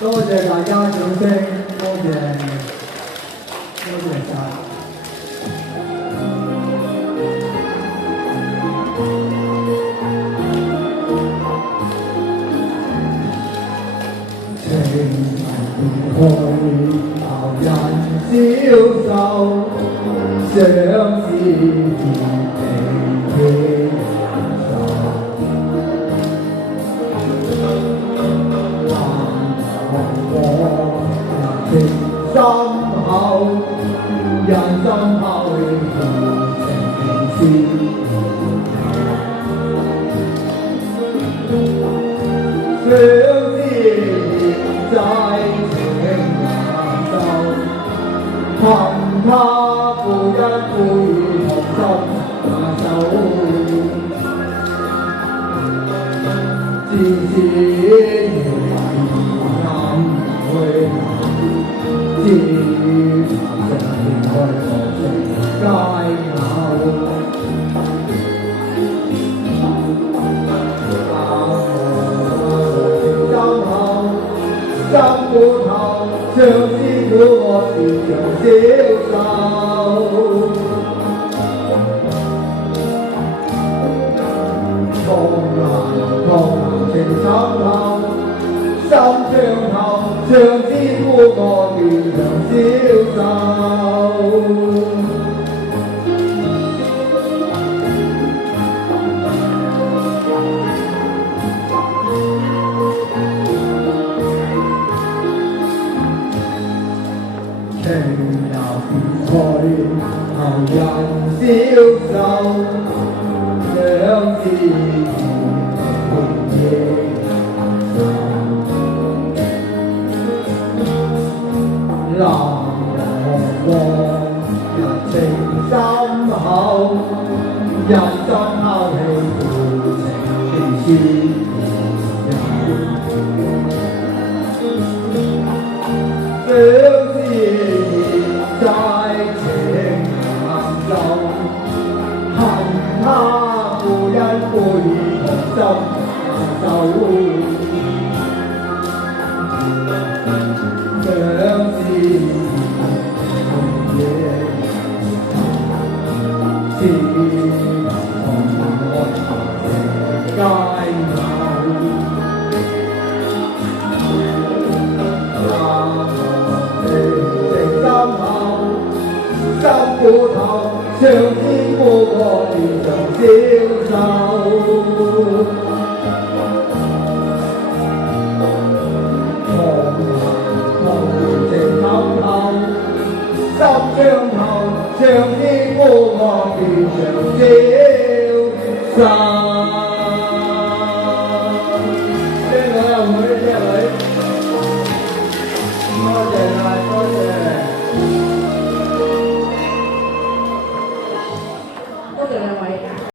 多謝大家掌聲，多謝晒。情開後人消瘦，相思地心口，人心口情絲，相思在情難受，憑他負一負同心手，自是難去。知常面對何情皆有，心苦透，相思苦我時常消受。痛難情深透，心傷透，相思苦我時常消受。情由別去，後人消瘦，相思南河望，人情深厚，人心拋棄情絲，相思在情難受，恨他負一負同心手。相思夜，是同我皆有。情深厚，心苦透，相思苦我時常消受。心傷透，相思苦我時常消受。靚女啊，妹，靚女，多謝。